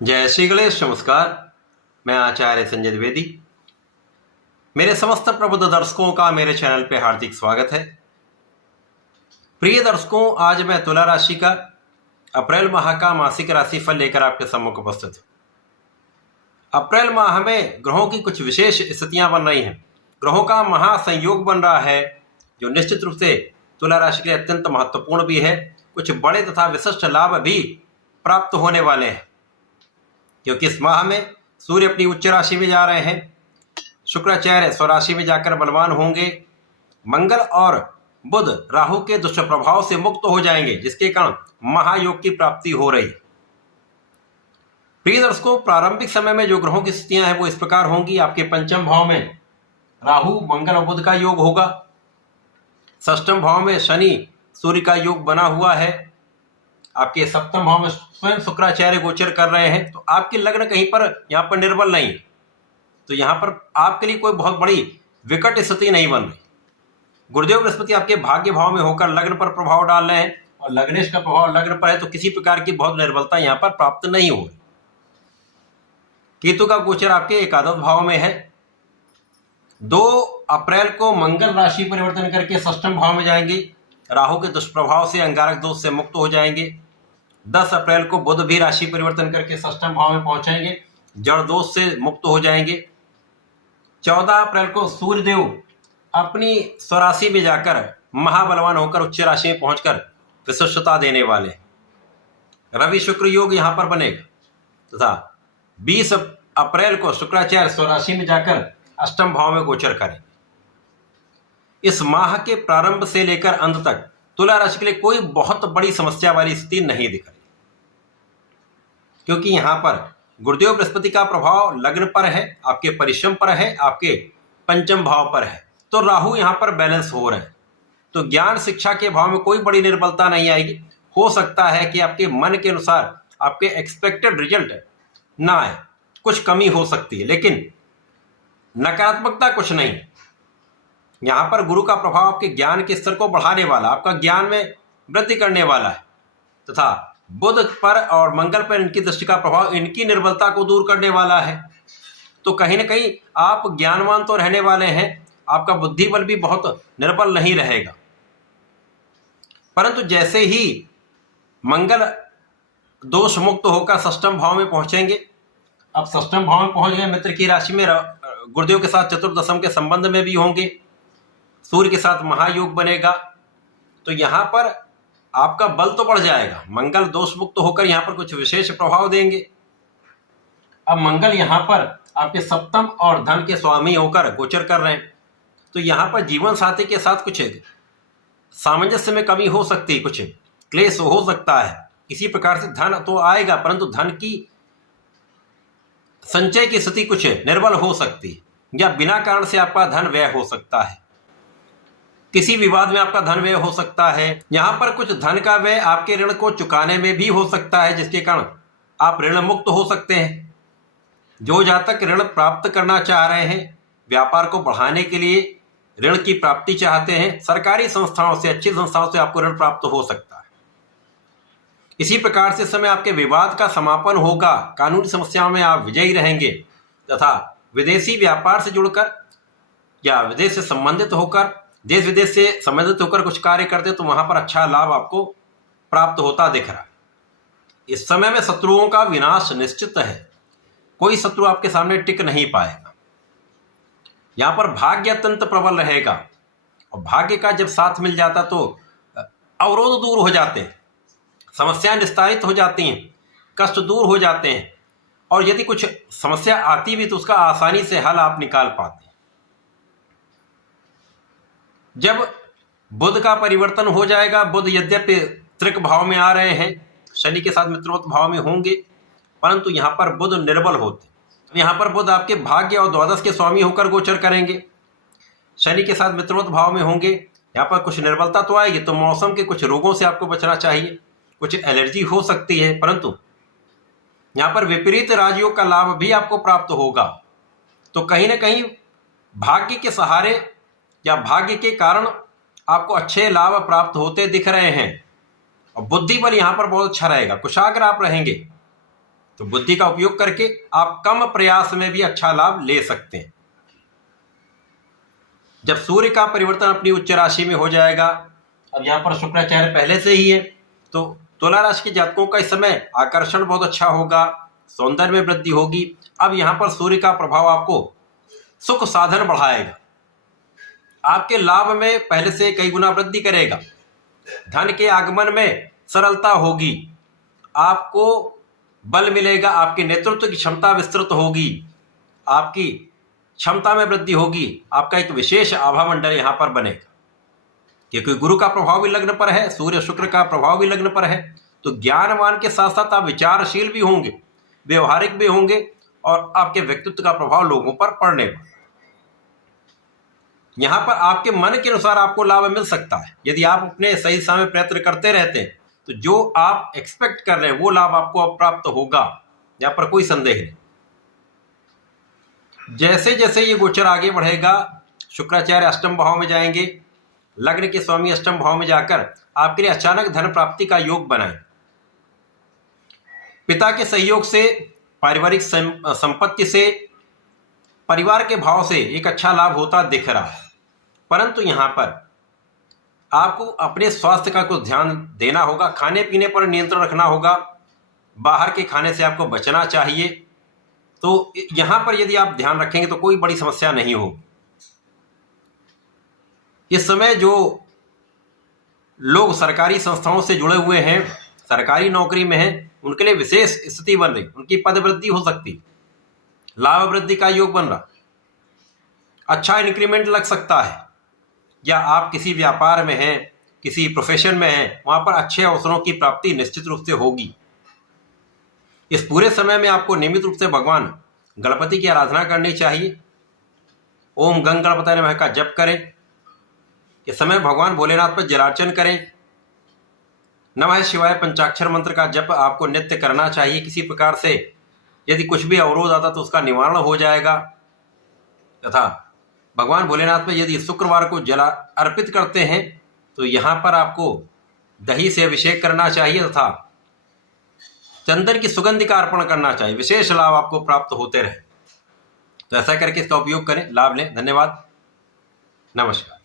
जय श्री गणेश। नमस्कार, मैं आचार्य संजय द्विवेदी। मेरे समस्त प्रबुद्ध दर्शकों का मेरे चैनल पे हार्दिक स्वागत है। प्रिय दर्शकों, आज मैं तुला राशि का अप्रैल माह का मासिक राशिफल लेकर आपके सम्मुख उपस्थित हूं। अप्रैल माह में ग्रहों की कुछ विशेष स्थितियां बन रही हैं। ग्रहों का महासंयोग बन रहा है जो निश्चित रूप से तुला राशि के लिए अत्यंत महत्वपूर्ण भी है। कुछ बड़े तथा विशिष्ट लाभ भी प्राप्त होने वाले हैं, क्योंकि इस माह में सूर्य अपनी उच्च राशि में जा रहे हैं, शुक्राचार्य स्वराशि में जाकर बलवान होंगे, मंगल और बुध राहु के दुष्प्रभाव से मुक्त हो जाएंगे, जिसके कारण महायोग की प्राप्ति हो रही। प्रिय दर्शकों, प्रारंभिक समय में जो ग्रहों की स्थितियां हैं वो इस प्रकार होंगी। आपके पंचम भाव में राहु मंगल और बुध का योग होगा। षष्ठम भाव में शनि सूर्य का योग बना हुआ है। आपके सप्तम भाव में स्वयं शुक्राचार्य गोचर कर रहे हैं, तो आपकी लग्न कहीं पर यहाँ पर निर्बल नहीं है, तो यहाँ पर आपके लिए कोई बहुत बड़ी विकट स्थिति नहीं बन रही। गुरुदेव बृहस्पति आपके भाग्य भाव में होकर लग्न पर प्रभाव डाल रहे हैं, और लग्नेश का प्रभाव लग्न पर है, तो किसी प्रकार की बहुत निर्बलता यहाँ पर प्राप्त नहीं हो रही। केतु का गोचर आपके एकादश भाव में है। 2 अप्रैल को मंगल राशि परिवर्तन करके षष्ठम भाव में जाएंगे, राहु के दुष्प्रभाव से अंगारक दोष से मुक्त हो जाएंगे। 10 अप्रैल को बुध भी राशि परिवर्तन करके षष्ठम भाव में पहुंचेंगे, जड़ दोष से मुक्त हो जाएंगे। 14 अप्रैल को सूर्यदेव अपनी स्वराशि में जाकर महाबलवान होकर उच्च राशि में पहुंचकर विशिष्टता देने वाले हैं। रवि शुक्र योग यहां पर बनेगा तथा 20 अप्रैल को शुक्राचार्य स्वराशि में जाकर अष्टम भाव में गोचर करेंगे। इस माह के प्रारंभ से लेकर अंत तक तुला राशि के लिए कोई बहुत बड़ी समस्या वाली स्थिति नहीं दिख रही, क्योंकि यहां पर गुरुदेव बृहस्पति का प्रभाव लग्न पर है, आपके परिश्रम पर है, आपके पंचम भाव पर है, तो राहु यहां पर बैलेंस हो रहे हैं। तो ज्ञान शिक्षा के भाव में कोई बड़ी निर्बलता नहीं आएगी। हो सकता है कि आपके मन के अनुसार आपके एक्सपेक्टेड रिजल्ट ना आए, कुछ कमी हो सकती है, लेकिन नकारात्मकता कुछ नहीं। यहां पर गुरु का प्रभाव आपके ज्ञान के स्तर को बढ़ाने वाला, आपका ज्ञान में वृद्धि करने वाला है, तथा बुध पर और मंगल पर इनकी दृष्टि का प्रभाव इनकी निर्बलता को दूर करने वाला है। तो कहीं ना कहीं आप ज्ञानवान तो रहने वाले हैं, आपका बुद्धि बल भी बहुत निर्बल नहीं रहेगा। परंतु जैसे ही मंगल दोष मुक्त होकर षष्ठम भाव में पहुंचेंगे, अब षष्ठम भाव में पहुंच गए, मित्र की राशि में गुरुदेव के साथ चतुर्दशम के संबंध में भी होंगे, सूर्य के साथ महायोग बनेगा, तो यहां पर आपका बल तो बढ़ जाएगा। मंगल दोष मुक्त होकर यहां पर कुछ विशेष प्रभाव देंगे। अब मंगल यहां पर आपके सप्तम और धन के स्वामी होकर गोचर कर रहे हैं, तो यहां पर जीवन साथी के साथ कुछ सामंजस्य में कमी हो सकती है, कुछ क्लेश हो सकता है। किसी प्रकार से धन तो आएगा, परंतु धन की संचय की स्थिति कुछ निर्बल हो सकती है, या बिना कारण से आपका धन व्यय हो सकता है। किसी विवाद में आपका धन व्यय हो सकता है। यहां पर कुछ धन का व्यय आपके ऋण को चुकाने में भी हो सकता है, जिसके कारण आप ऋण मुक्त हो सकते हैं। जो जातक ऋण प्राप्त करना चाह रहे हैं, व्यापार को बढ़ाने के लिए ऋण की प्राप्ति चाहते हैं, सरकारी संस्थाओं से, अच्छी संस्थाओं से आपको ऋण प्राप्त हो सकता है। इसी प्रकार से समय आपके विवाद का समापन होगा, कानूनी समस्याओं में आप विजयी रहेंगे, तथा विदेशी व्यापार से जुड़कर या विदेश से संबंधित होकर, देश विदेश से संबंधित होकर कुछ कार्य करते तो वहां पर अच्छा लाभ आपको प्राप्त होता दिख रहा है। इस समय में शत्रुओं का विनाश निश्चित है, कोई शत्रु आपके सामने टिक नहीं पाएगा। यहां पर भाग्य अत्यंत प्रबल रहेगा, और भाग्य का जब साथ मिल जाता तो अवरोध दूर हो जाते हैं, समस्याएं निस्तारित हो जाती हैं, कष्ट दूर हो जाते हैं, और यदि कुछ समस्या आती भी तो उसका आसानी से हल आप निकाल पाते हैं। जब बुध का परिवर्तन हो जाएगा, बुध यद्यपि त्रिक भाव में आ रहे हैं, शनि के साथ मित्रोत्त भाव में होंगे, परंतु यहां पर बुध निर्बल होते। यहां पर बुध आपके भाग्य और द्वादश के स्वामी होकर गोचर करेंगे, शनि के साथ मित्रोत्त भाव में होंगे। यहां पर कुछ निर्बलता तो आएगी, तो मौसम के कुछ रोगों से आपको बचना चाहिए, कुछ एलर्जी हो सकती है, परंतु यहां पर विपरीत राजयोग का लाभ भी आपको प्राप्त होगा। तो कहीं ना कहीं भाग्य के सहारे या भाग्य के कारण आपको अच्छे लाभ प्राप्त होते दिख रहे हैं, और बुद्धि बल यहां पर बहुत अच्छा रहेगा, कुशाग्र आप रहेंगे। तो बुद्धि का उपयोग करके आप कम प्रयास में भी अच्छा लाभ ले सकते हैं। जब सूर्य का परिवर्तन अपनी उच्च राशि में हो जाएगा, अब यहाँ पर शुक्राचार्य पहले से ही है, तो तुला राशि के जातकों का इस समय आकर्षण बहुत अच्छा होगा, सौंदर्य में वृद्धि होगी। अब यहाँ पर सूर्य का प्रभाव आपको सुख साधन बढ़ाएगा, आपके लाभ में पहले से कई गुना वृद्धि करेगा, धन के आगमन में सरलता होगी, आपको बल मिलेगा, आपके नेतृत्व की क्षमता विस्तृत होगी, आपकी क्षमता में वृद्धि होगी, आपका एक विशेष आभा मंडल यहाँ पर बनेगा। क्योंकि गुरु का प्रभाव भी लग्न पर है, सूर्य शुक्र का प्रभाव भी लग्न पर है, तो ज्ञानवान के साथ साथ आप विचारशील भी होंगे, व्यवहारिक भी होंगे, और आपके व्यक्तित्व का प्रभाव लोगों पर पड़ने पर यहाँ पर आपके मन के अनुसार आपको लाभ मिल सकता है। यदि आप अपने सही समय प्रयत्न करते रहते हैं तो जो आप एक्सपेक्ट कर रहे हैं वो लाभ आपको अब प्राप्त होगा, यहाँ पर कोई संदेह नहीं। जैसे जैसे ये गोचर आगे बढ़ेगा, शुक्राचार्य अष्टम भाव में जाएंगे, लग्न के स्वामी अष्टम भाव में जाकर आपके लिए अचानक धन प्राप्ति का योग बनाए। पिता के सहयोग से, पारिवारिक संपत्ति से, परिवार के भाव से एक अच्छा लाभ होता दिख रहा है। परंतु यहाँ पर आपको अपने स्वास्थ्य का कुछ ध्यान देना होगा, खाने पीने पर नियंत्रण रखना होगा, बाहर के खाने से आपको बचना चाहिए। तो यहाँ पर यदि आप ध्यान रखेंगे तो कोई बड़ी समस्या नहीं होगी। इस समय जो लोग सरकारी संस्थाओं से जुड़े हुए हैं, सरकारी नौकरी में हैं, उनके लिए विशेष स्थिति बन रही, उनकी पद वृद्धि हो सकती, लाभ वृद्धि का योग बन रहा, अच्छा इंक्रीमेंट लग सकता है, या आप किसी व्यापार में हैं, किसी प्रोफेशन में हैं, वहाँ पर अच्छे अवसरों की प्राप्ति निश्चित रूप से होगी। इस पूरे समय में आपको नियमित रूप से भगवान गणपति की आराधना करनी चाहिए। ओम गंग गणपतये नमः का जप करें। इस समय भगवान भोलेनाथ पर जलार्चन करें। नमः शिवाय पंचाक्षर मंत्र का जप आपको नित्य करना चाहिए। किसी प्रकार से यदि कुछ भी अवरोध आता तो उसका निवारण हो जाएगा। तथा भगवान भोलेनाथ में यदि शुक्रवार को जला अर्पित करते हैं तो यहाँ पर आपको दही से अभिषेक करना चाहिए तथा चंदन की सुगंधि का अर्पण करना चाहिए। विशेष लाभ आपको प्राप्त होते रहे। तो ऐसा करके इसका उपयोग करें, लाभ लें। धन्यवाद, नमस्कार।